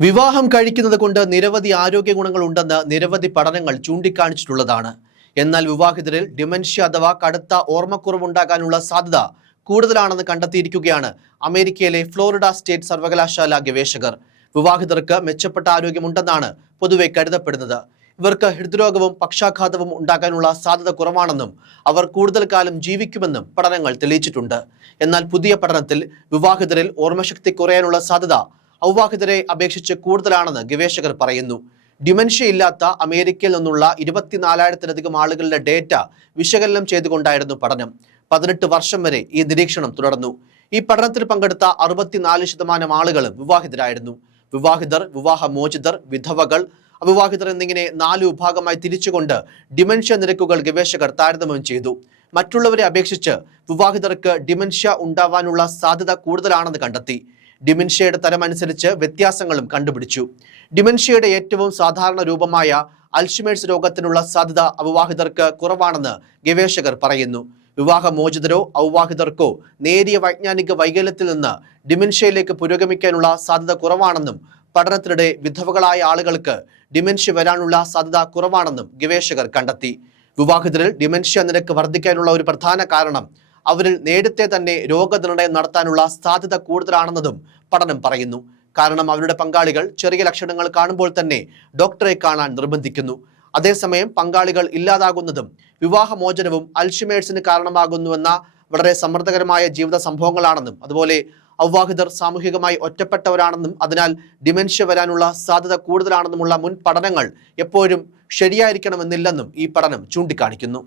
വിവാഹം കഴിക്കുന്നത് കൊണ്ട് നിരവധി ആരോഗ്യ ഗുണങ്ങൾ ഉണ്ടെന്ന് നിരവധി പഠനങ്ങൾ ചൂണ്ടിക്കാണിച്ചിട്ടുള്ളതാണ്. എന്നാൽ വിവാഹിതരിൽ ഡിമെൻഷ്യ അഥവാ കടുത്ത ഓർമ്മക്കുറവുണ്ടാകാനുള്ള സാധ്യത കൂടുതലാണെന്ന് കണ്ടെത്തിയിരിക്കുകയാണ് അമേരിക്കയിലെ ഫ്ലോറിഡ സ്റ്റേറ്റ് സർവകലാശാല ഗവേഷകർ. വിവാഹിതർക്ക് മെച്ചപ്പെട്ട ആരോഗ്യമുണ്ടെന്നാണ് പൊതുവെ കരുതപ്പെടുന്നത്. ഇവർക്ക് ഹൃദ്രോഗവും പക്ഷാഘാതവും ഉണ്ടാകാനുള്ള സാധ്യത കുറവാണെന്നും അവർ കൂടുതൽ കാലം ജീവിക്കുമെന്നും പഠനങ്ങൾ തെളിയിച്ചിട്ടുണ്ട്. എന്നാൽ പുതിയ പഠനത്തിൽ വിവാഹിതരിൽ ഓർമ്മശക്തി കുറയാനുള്ള സാധ്യത അവിവാഹിതരെ അപേക്ഷിച്ച് കൂടുതലാണെന്ന് ഗവേഷകർ പറയുന്നു. ഡിമെൻഷ്യ ഇല്ലാത്ത അമേരിക്കയിൽ നിന്നുള്ള 24,000-ലധികം ആളുകളുടെ ഡേറ്റ വിശകലനം ചെയ്തുകൊണ്ടായിരുന്നു പഠനം. 18 വർഷം വരെ ഈ നിരീക്ഷണം തുടർന്നു. ഈ പഠനത്തിൽ പങ്കെടുത്ത 64% ആളുകളും വിവാഹിതരായിരുന്നു. വിവാഹിതർ, വിവാഹമോചിതർ, വിധവകൾ, അവിവാഹിതർ എന്നിങ്ങനെ 4 വിഭാഗമായി തിരിച്ചുകൊണ്ട് ഡിമെൻഷ്യ നിരക്കുകൾ ഗവേഷകർ താരതമ്യം ചെയ്തു. മറ്റുള്ളവരെ അപേക്ഷിച്ച് വിവാഹിതർക്ക് ഡിമെൻഷ്യ ഉണ്ടാവാനുള്ള സാധ്യത കൂടുതലാണെന്ന് കണ്ടെത്തി. ഡിമെൻഷ്യയുടെ തരം അനുസരിച്ച് വ്യത്യാസങ്ങളും കണ്ടുപിടിച്ചു. ഡിമെൻഷ്യയുടെ ഏറ്റവും സാധാരണ രൂപമായ അൽഷിമേഴ്സ് രോഗത്തിനുള്ള സാധ്യത അവിവാഹിതർക്ക് കുറവാണെന്ന് ഗവേഷകർ പറയുന്നു. വിവാഹമോചിതരോ അവിവാഹിതർക്കോ നേരിയ വൈജ്ഞാനിക വൈകല്യത്തിൽ നിന്ന് ഡിമെൻഷ്യയിലേക്ക് പുരോഗമിക്കാനുള്ള സാധ്യത കുറവാണെന്നും പഠനത്തിനിടെ വിധവകളായ ആളുകൾക്ക് ഡിമെൻഷ്യ വരാനുള്ള സാധ്യത കുറവാണെന്നും ഗവേഷകർ കണ്ടെത്തി. വിവാഹിതരിൽ ഡിമെൻഷ്യ നിരക്ക് വർദ്ധിക്കാനുള്ള ഒരു പ്രധാന കാരണം അവരിൽ നേരത്തെ തന്നെ രോഗനിർണയം നടത്താനുള്ള സാധ്യത കൂടുതലാണെന്നതും പഠനം പറയുന്നു. കാരണം അവരുടെ പങ്കാളികൾ ചെറിയ ലക്ഷണങ്ങൾ കാണുമ്പോൾ തന്നെ ഡോക്ടറെ കാണാൻ നിർബന്ധിക്കുന്നു. അതേസമയം പങ്കാളികൾ ഇല്ലാതാകുന്നതും വിവാഹമോചനവും അൽഷിമേഴ്സിന് കാരണമാകുന്നുവെന്ന വളരെ സമ്മർദ്ദകരമായ ജീവിത സംഭവങ്ങളാണെന്നും അതുപോലെ അവിവാഹിതർ സാമൂഹികമായി ഒറ്റപ്പെട്ടവരാണെന്നും അതിനാൽ ഡിമെൻഷ്യ വരാനുള്ള സാധ്യത കൂടുതലാണെന്നുമുള്ള മുൻ പഠനങ്ങൾ എപ്പോഴും ശരിയായിരിക്കണമെന്നില്ലെന്നും ഈ പഠനം ചൂണ്ടിക്കാണിക്കുന്നു.